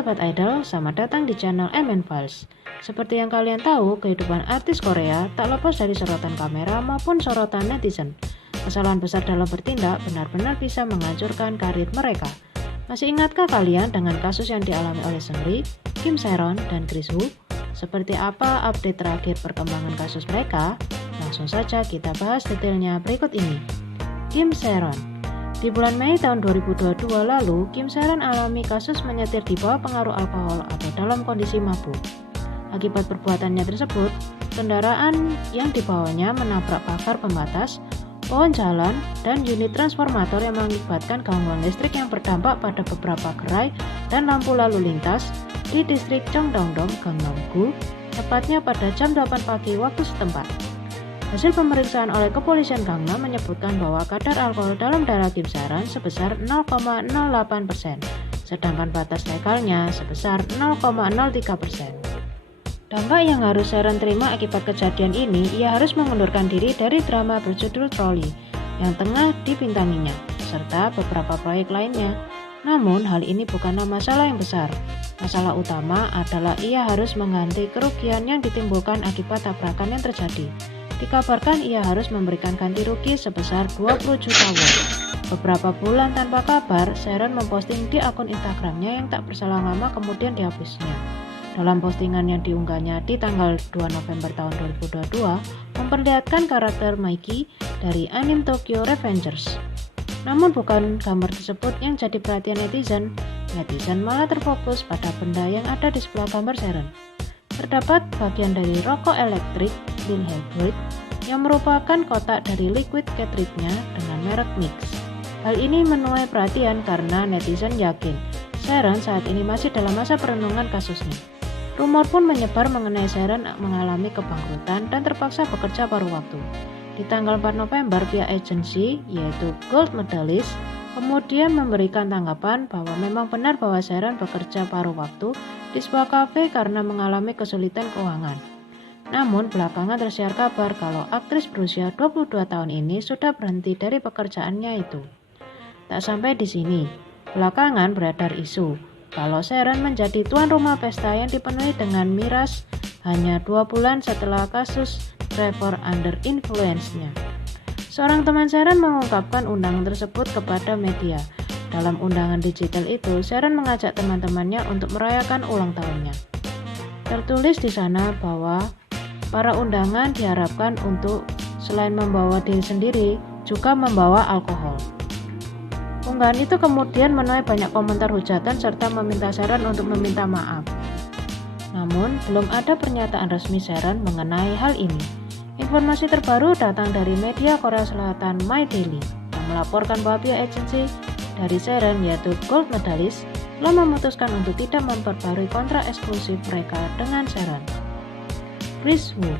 Sobat Idol, selamat datang di channel MN Files. Seperti yang kalian tahu, kehidupan artis Korea tak lepas dari sorotan kamera maupun sorotan netizen. Kesalahan besar dalam bertindak benar-benar bisa menghancurkan karir mereka. Masih ingatkah kalian dengan kasus yang dialami oleh Seungri, Kim Se-ron, dan Kris Woo? Seperti apa update terakhir perkembangan kasus mereka? Langsung saja kita bahas detailnya berikut ini. Kim Se-ron. Di bulan Mei tahun 2022 lalu, Kim Se-ron alami kasus menyetir di bawah pengaruh alkohol atau dalam kondisi mabuk. Akibat perbuatannya tersebut, kendaraan yang dibawanya menabrak pagar pembatas, pohon jalan, dan unit transformator yang mengakibatkan gangguan listrik yang berdampak pada beberapa gerai dan lampu lalu lintas di distrik Cheongdam-dong, Gangnam-gu, tepatnya pada jam 8 pagi waktu setempat. Hasil pemeriksaan oleh kepolisian Gangnam menyebutkan bahwa kadar alkohol dalam darah Kim Se-ron sebesar 0,08%, sedangkan batas legalnya sebesar 0,03%. Dampak yang harus Se-ron terima akibat kejadian ini, ia harus mengundurkan diri dari drama berjudul Trolley yang tengah dibintanginya, serta beberapa proyek lainnya. Namun, hal ini bukanlah masalah yang besar. Masalah utama adalah ia harus mengganti kerugian yang ditimbulkan akibat tabrakan yang terjadi. Dikabarkan ia harus memberikan ganti rugi sebesar 20 juta won. Beberapa bulan tanpa kabar, Se-ron memposting di akun Instagramnya yang tak berselang lama kemudian dihapusnya. Dalam postingan yang diunggahnya di tanggal 2 November tahun 2022, memperlihatkan karakter Mikey dari anime Tokyo Revengers. Namun bukan gambar tersebut yang jadi perhatian netizen. Netizen malah terfokus pada benda yang ada di sebelah gambar Se-ron. Terdapat bagian dari rokok elektrik Lil Hybrid yang merupakan kotak dari liquid cartridge-nya dengan merek Mix. Hal ini menuai perhatian karena netizen yakin Se-ron saat ini masih dalam masa perenungan kasusnya. Rumor pun menyebar mengenai Se-ron mengalami kebangkrutan dan terpaksa bekerja paruh waktu. Di tanggal 4 November, pihak agensi yaitu Gold Medalist kemudian memberikan tanggapan bahwa memang benar bahwa Se-ron bekerja paruh waktu di sebuah kafe karena mengalami kesulitan keuangan. Namun belakangan tersiar kabar kalau aktris berusia 22 tahun ini sudah berhenti dari pekerjaannya itu. Tak sampai di sini, belakangan beredar isu kalau Se-ron menjadi tuan rumah pesta yang dipenuhi dengan miras hanya 2 bulan setelah kasus Trevor under influence-nya. Seorang teman Se-ron mengungkapkan undangan tersebut kepada media. Dalam undangan digital itu, Se-ron mengajak teman-temannya untuk merayakan ulang tahunnya. Tertulis di sana bahwa para undangan diharapkan untuk selain membawa diri sendiri, juga membawa alkohol. Unggahan itu kemudian menuai banyak komentar hujatan serta meminta Se-ron untuk meminta maaf. Namun, belum ada pernyataan resmi Se-ron mengenai hal ini. Informasi terbaru datang dari media Korea Selatan My Daily yang melaporkan bahwa pihak agensi dari Se-ron yaitu Gold Medalist telah memutuskan untuk tidak memperbarui kontrak eksklusif mereka dengan Se-ron. Kris Woo,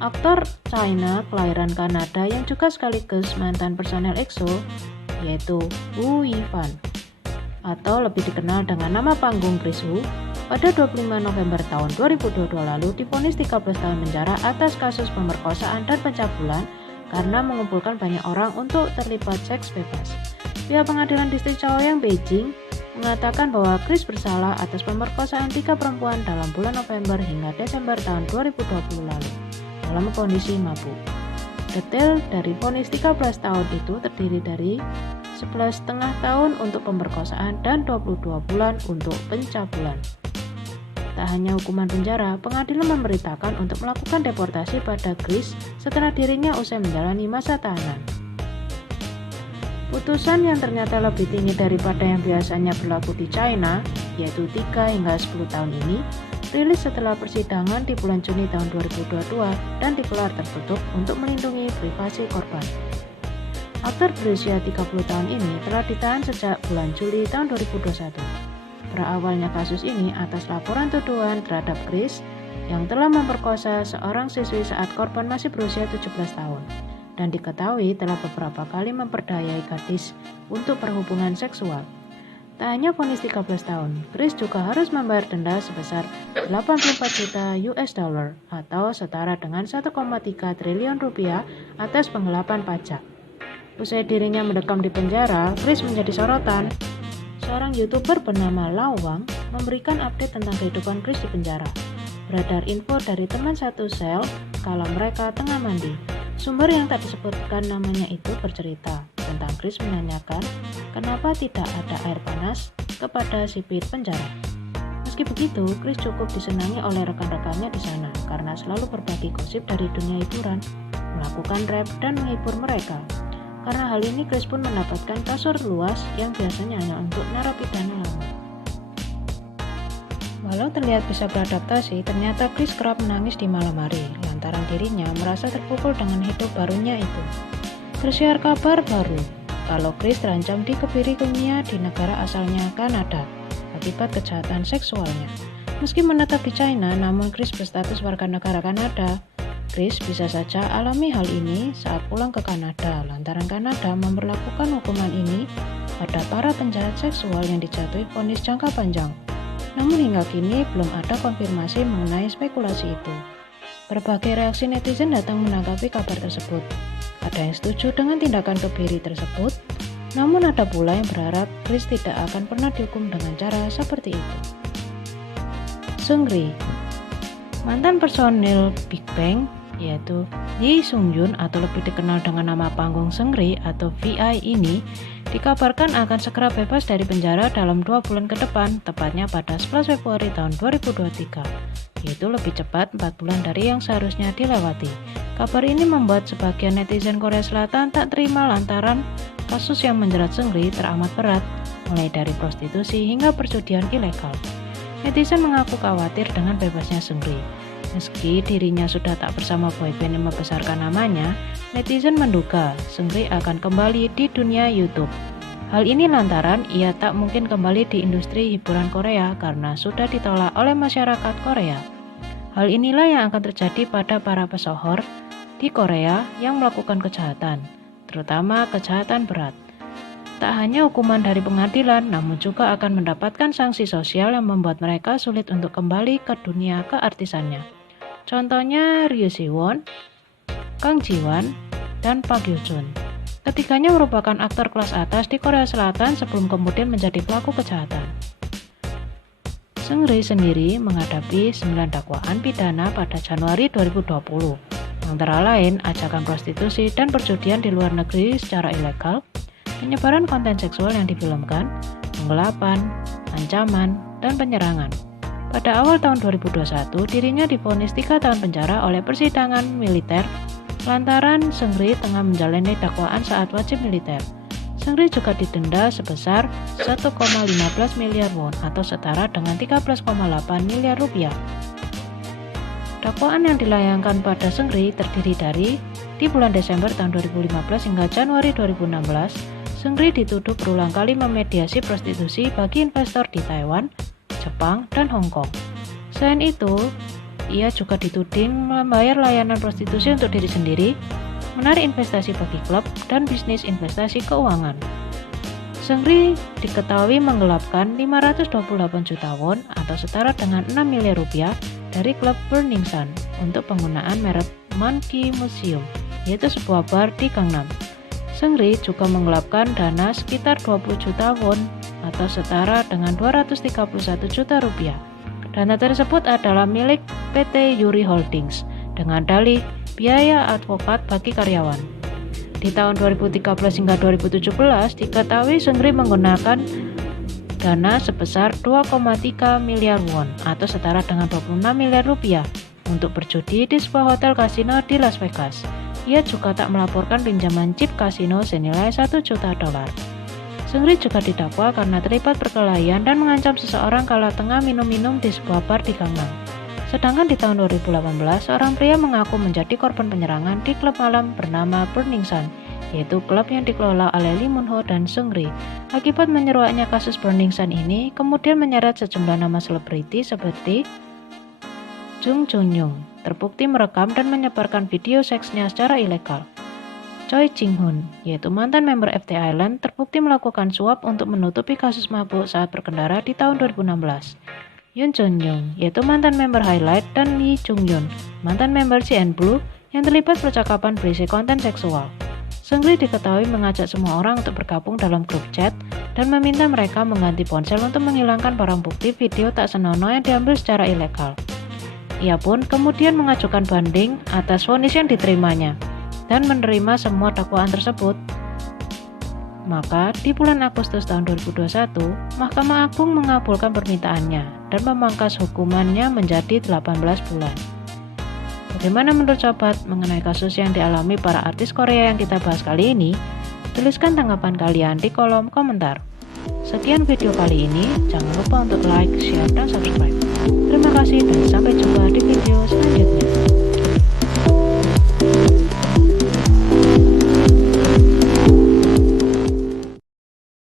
aktor China kelahiran Kanada yang juga sekaligus mantan personel EXO, yaitu Woo Yi-fan atau lebih dikenal dengan nama panggung Kris Woo, pada 25 November tahun 2022 lalu divonis 13 tahun penjara atas kasus pemerkosaan dan pencabulan karena mengumpulkan banyak orang untuk terlibat seks bebas. Pihak pengadilan distrik Chaoyang, Beijing mengatakan bahwa Kris bersalah atas pemerkosaan 3 perempuan dalam bulan November hingga Desember tahun 2020 lalu dalam kondisi mabuk. Detail dari vonis 13 tahun itu terdiri dari 11,5 tahun untuk pemerkosaan dan 22 bulan untuk pencabulan. Tak hanya hukuman penjara, pengadilan memberitakan untuk melakukan deportasi pada Kris setelah dirinya usai menjalani masa tahanan. Putusan yang ternyata lebih tinggi daripada yang biasanya berlaku di China, yaitu 3 hingga 10 tahun ini, rilis setelah persidangan di bulan Juni tahun 2022 dan digelar tertutup untuk melindungi privasi korban. Aktor berusia 30 tahun ini telah ditahan sejak bulan Juli tahun 2021. Berawalnya kasus ini atas laporan tuduhan terhadap Kris yang telah memperkosa seorang siswi saat korban masih berusia 17 tahun dan diketahui telah beberapa kali memperdayai gadis untuk perhubungan seksual. Tak hanya vonis 13 tahun, Kris juga harus membayar denda sebesar 84 juta US dollar atau setara dengan 1,3 triliun rupiah atas penggelapan pajak. Usai dirinya mendekam di penjara, Kris menjadi sorotan. seorang YouTuber bernama Lawang memberikan update tentang kehidupan Chris di penjara. Beredar info dari teman satu sel kala mereka tengah mandi. Sumber yang tak disebutkan namanya itu bercerita tentang Chris menanyakan kenapa tidak ada air panas kepada sipir penjara. Meski begitu, Chris cukup disenangi oleh rekan-rekannya di sana karena selalu berbagi gosip dari dunia hiburan, melakukan rap, dan menghibur mereka. Karena hal ini, Chris pun mendapatkan kasur luas yang biasanya hanya untuk narapidana lama. Walau terlihat bisa beradaptasi, ternyata Chris kerap menangis di malam hari lantaran dirinya merasa terpukul dengan hidup barunya itu. Tersiar kabar baru kalau Chris terancam dikebiri dunia di negara asalnya Kanada akibat kejahatan seksualnya. Meski menetap di China, namun Chris berstatus warga negara Kanada. Chris bisa saja alami hal ini saat pulang ke Kanada lantaran Kanada memperlakukan hukuman ini pada para penjahat seksual yang dijatuhi vonis jangka panjang. Namun hingga kini belum ada konfirmasi mengenai spekulasi itu. Berbagai reaksi netizen datang menanggapi kabar tersebut. Ada yang setuju dengan tindakan kebiri tersebut, namun ada pula yang berharap Chris tidak akan pernah dihukum dengan cara seperti itu. Seungri, mantan personil Big Bang yaitu Lee Seung-yoon atau lebih dikenal dengan nama panggung Seungri atau VI ini dikabarkan akan segera bebas dari penjara dalam 2 bulan ke depan, tepatnya pada 11 Februari tahun 2023, yaitu lebih cepat 4 bulan dari yang seharusnya dilewati. Kabar ini membuat sebagian netizen Korea Selatan tak terima lantaran kasus yang menjerat Seungri teramat berat, mulai dari prostitusi hingga perjudian ilegal. Netizen mengaku khawatir dengan bebasnya Seungri. Meski dirinya sudah tak bersama boyband yang membesarkan namanya, netizen menduga Seungri akan kembali di dunia YouTube. Hal ini lantaran ia tak mungkin kembali di industri hiburan Korea karena sudah ditolak oleh masyarakat Korea. Hal inilah yang akan terjadi pada para pesohor di Korea yang melakukan kejahatan, terutama kejahatan berat. Tak hanya hukuman dari pengadilan, namun juga akan mendapatkan sanksi sosial yang membuat mereka sulit untuk kembali ke dunia keartisannya. Contohnya Ryu Siwon, Kang Ji-won, dan Park Hyo-jun. Ketiganya merupakan aktor kelas atas di Korea Selatan sebelum kemudian menjadi pelaku kejahatan. Seungri sendiri menghadapi 9 dakwaan pidana pada Januari 2020, antara lain ajakan prostitusi dan perjudian di luar negeri secara ilegal, penyebaran konten seksual yang difilmkan, penggelapan, ancaman, dan penyerangan. Pada awal tahun 2021, dirinya divonis 3 tahun penjara oleh persidangan militer lantaran Seungri tengah menjalani dakwaan saat wajib militer. Seungri juga didenda sebesar 1,15 miliar won atau setara dengan 13,8 miliar rupiah. Dakwaan yang dilayangkan pada Seungri terdiri dari di bulan Desember tahun 2015 hingga Januari 2016, Seungri dituduh berulang kali memediasi prostitusi bagi investor di Taiwan, Jepang, dan Hong Kong. Selain itu, ia juga dituding membayar layanan prostitusi untuk diri sendiri, menarik investasi bagi klub, dan bisnis investasi keuangan. Seungri diketahui menggelapkan 528 juta won atau setara dengan 6 miliar rupiah dari klub Burning Sun untuk penggunaan merek Monkey Museum, yaitu sebuah bar di Gangnam. Seungri juga menggelapkan dana sekitar 20 juta won atau setara dengan 231 juta rupiah. Dana tersebut adalah milik PT Yuri Holdings dengan dalih biaya advokat bagi karyawan. Di tahun 2013 hingga 2017 diketahui Seungri menggunakan dana sebesar 2,3 miliar won atau setara dengan 26 miliar rupiah untuk berjudi di sebuah hotel kasino di Las Vegas. Ia juga tak melaporkan pinjaman chip kasino senilai 1 juta dolar. Seungri juga didakwa karena terlibat perkelahian dan mengancam seseorang kala tengah minum-minum di sebuah bar di Gangnam. Sedangkan di tahun 2018, seorang pria mengaku menjadi korban penyerangan di klub malam bernama Burning Sun, yaitu klub yang dikelola oleh Lee Moon-ho dan Seungri. Akibat menyeruaknya kasus Burning Sun ini, kemudian menyeret sejumlah nama selebriti seperti Jung Jun-young, terbukti merekam dan menyebarkan video seksnya secara ilegal. Choi Jing-hoon, yaitu mantan member FT Island, terbukti melakukan suap untuk menutupi kasus mabuk saat berkendara di tahun 2016. Yoon Jun-young, yaitu mantan member Highlight, dan Lee Jung-yoon, mantan member CN Blue, yang terlibat percakapan berisi konten seksual. Seungri diketahui mengajak semua orang untuk bergabung dalam grup chat dan meminta mereka mengganti ponsel untuk menghilangkan barang bukti video tak senonoh yang diambil secara ilegal. Ia pun kemudian mengajukan banding atas vonis yang diterimanya dan menerima semua dakwaan tersebut. Maka di bulan Agustus tahun 2021, Mahkamah Agung mengabulkan permintaannya dan memangkas hukumannya menjadi 18 bulan. Bagaimana menurut sobat mengenai kasus yang dialami para artis Korea yang kita bahas kali ini? Tuliskan tanggapan kalian di kolom komentar. Sekian video kali ini, jangan lupa untuk like, share, dan subscribe. Terima kasih dan sampai jumpa.